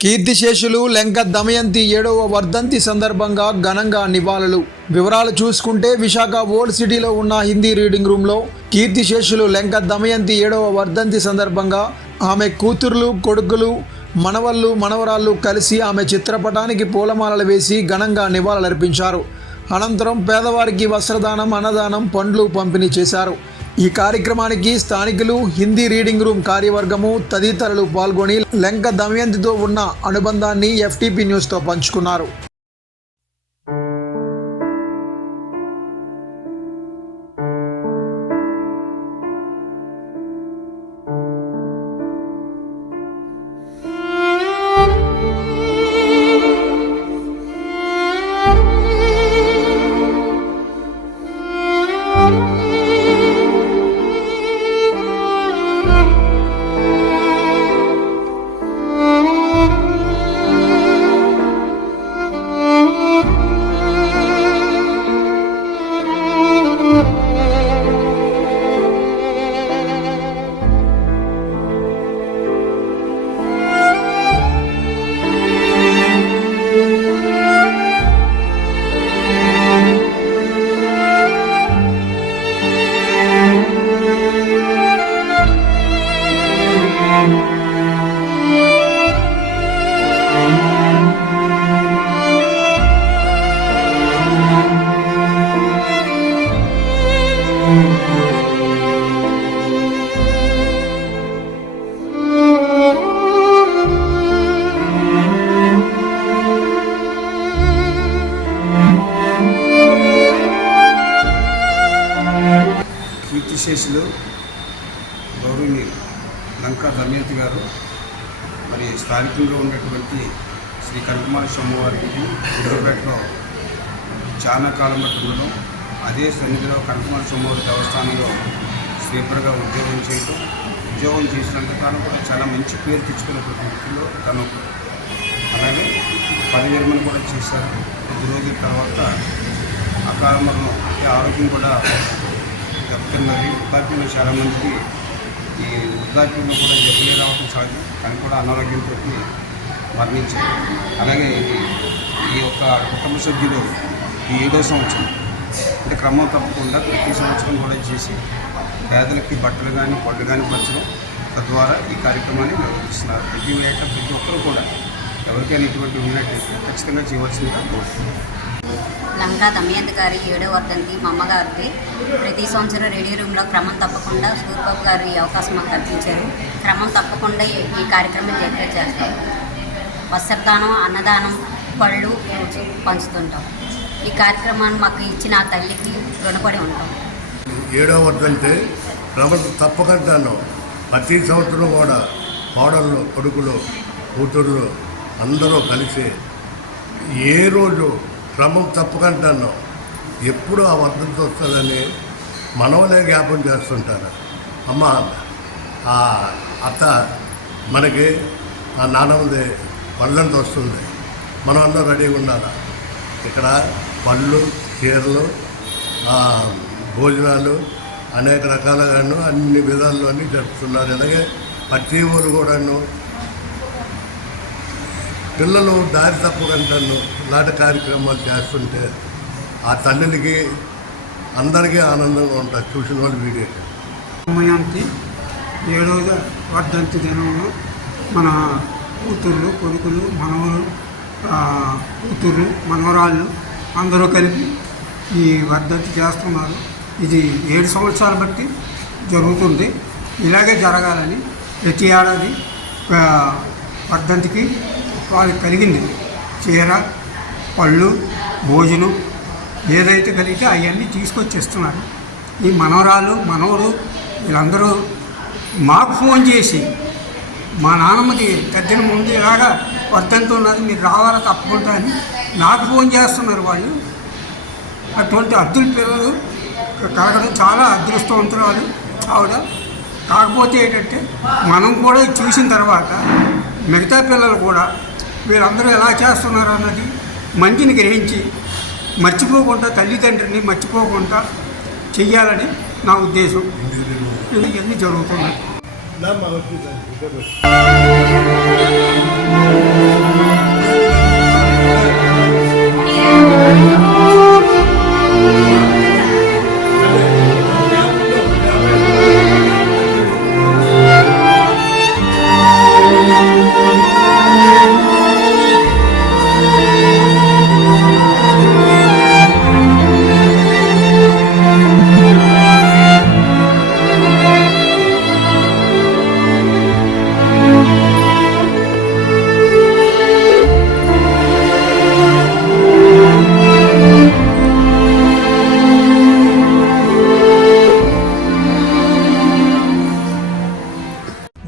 కీర్తిశేషులు లెంక దమయంతి ఏడవ వర్ధంతి సందర్భంగా ఘనంగా నివాళులు. వివరాలు చూసుకుంటే విశాఖ ఓల్డ్ సిటీలో ఉన్న హిందీ రీడింగ్ రూమ్లో కీర్తిశేషులు లెంక దమయంతి ఏడవ వర్ధంతి సందర్భంగా ఆమె కూతుర్లు కొడుకులు మనవళ్ళు మనవరాళ్ళు కలిసి ఆమె చిత్రపటానికి పూలమాలలు వేసి ఘనంగా నివాళులర్పించారు. అనంతరం పేదవారికి వస్త్రదానం అన్నదానం పండ్లు పంపిణీ చేశారు. ఈ కార్యక్రమానికి స్థానికులు హిందీ రీడింగ్ రూమ్ కార్యవర్గము తదితరులు పాల్గొని లెంక దమయంతితో ఉన్న అనుబంధాన్ని ఎఫ్టీపీ న్యూస్తో పంచుకున్నారు. లంకా దమయంతి గారు మరి స్థానికంగా ఉన్నటువంటి శ్రీ కనకమాల స్వామివారికి గుండ్రపేటలో చాలా కాలం బట్టి ఉండడం అదే సన్నిధిలో కనకమాల స్వామివారి దేవస్థానంలో స్వీపర్గా ఉద్యోగం చేయడం ఉద్యోగం చేసినంత తాను కూడా చాలా మంచి పేరు తెచ్చుకున్నటువంటి వ్యక్తుల్లో తను అలాగే పది విరమణ కూడా చేశారు. కొద్ది రోజుల తర్వాత అకాల మరణం ఆరోగ్యం కూడా దెబ్బతిన్నది. వృద్ధాప్యంలో చాలామందికి ఈ వృద్ధాప్యంలో కూడా జబ్బులే రావడం సహజం కానీ కూడా అనారోగ్యంతో మరణించారు అలాగే ఇది ఈ యొక్క కుటుంబ సభ్యులు ఈ ఏడో సంవత్సరం అంటే క్రమం తప్పకుండా ప్రతి సంవత్సరం కూడా చేసి పేదలకి బట్టలు కానీ పళ్ళు కానీ పంచడం తద్వారా ఈ కార్యక్రమాన్ని నిర్వహిస్తున్నారు. ప్రతి ఏటా ప్రతి ఒక్కరు కూడా ఎవరికైనా ఇటువంటి ఉన్నట్టయితే ఖచ్చితంగా చేయవలసిందిగా కోరుతున్నాను. లంకా దమయంత్ గారి ఏడో వర్ధంతి మా అమ్మగారికి ప్రతి సంవత్సరం రెడీ రూమ్లో క్రమం తప్పకుండా సూర్బాబు గారు ఈ అవకాశం మాకు కల్పించారు. క్రమం తప్పకుండా ఈ కార్యక్రమం జగ్గర చేస్తాం. వస్త్రదానం అన్నదానం పళ్ళు ఫ్రూట్స్ పంచుతుంటాం. ఈ కార్యక్రమాన్ని మాకు ఇచ్చిన ఆ తల్లికి రుణపడి ఉంటాం. ఏడో వర్ధంతి క్రమం తప్పకుండా ప్రతి సంవత్సరం కూడా కోడళ్ళు కొడుకులు కూతుర్లు అందరూ కలిసి ఏ రోజు క్రమం తప్పకుండాను ఎప్పుడు ఆ వర్ధంతి వస్తుందని మనవలే జ్ఞాపం చేస్తుంటారు. అమ్మ ఆ అత్త మనకి ఆ నాన్నమ్మది వర్ధంతి వస్తుంది. మనం అందరం రెడీగా ఉండాలి? ఇక్కడ పళ్ళు చీరలు భోజనాలు అనేక రకాలుగాను అన్ని విధాల్లో జరుపుతున్నారు. అలాగే ప్రతి ఊరు కూడాను పిల్లలు దారి తప్పకుండా ఇలాంటి కార్యక్రమాలు చేస్తుంటే ఆ తల్లికి అందరికీ ఆనందంగా ఉంటుంది చూసిన వాళ్ళు వీడియో. సమయానికి ఏడవ వర్ధంతి దినంలో మన కూతుర్లు కొడుకులు మనవలు కూతుర్లు మనవరాళ్ళు అందరూ కలిపి ఈ వర్ధంతి చేస్తున్నారు. ఇది ఏడు సంవత్సరాలు బట్టి జరుగుతుంది. ఇలాగే జరగాలని ప్రతి ఏడాది వర్ధంతికి వాళ్ళకి కలిగింది. చీర పళ్ళు భోజనం ఏదైతే కలిగితే అవన్నీ తీసుకొచ్చేస్తున్నారు. ఈ మనవరాలు మనవడు వీళ్ళందరూ మాకు ఫోన్ చేసి మా నాన్నమ్మకి గద్దెన ముందు ఇలాగా వర్ధంతి ఉన్నది మీరు రావాలా తప్పకుండా అని నాకు ఫోన్ చేస్తున్నారు వాళ్ళు. అటువంటి అద్దుల పిల్లలు కలగడం చాలా అదృష్టవంతురాలు ఆవిడ. కాకపోతే ఏంటంటే మనం కూడా చూసిన తర్వాత మిగతా పిల్లలు కూడా వీళ్ళందరూ ఎలా చేస్తున్నారు అన్నది మంచిని గ్రహించి మర్చిపోకుండా తల్లిదండ్రిని మర్చిపోకుండా చెయ్యాలని నా ఉద్దేశం. ఇవన్నీ జరుగుతున్నాయి?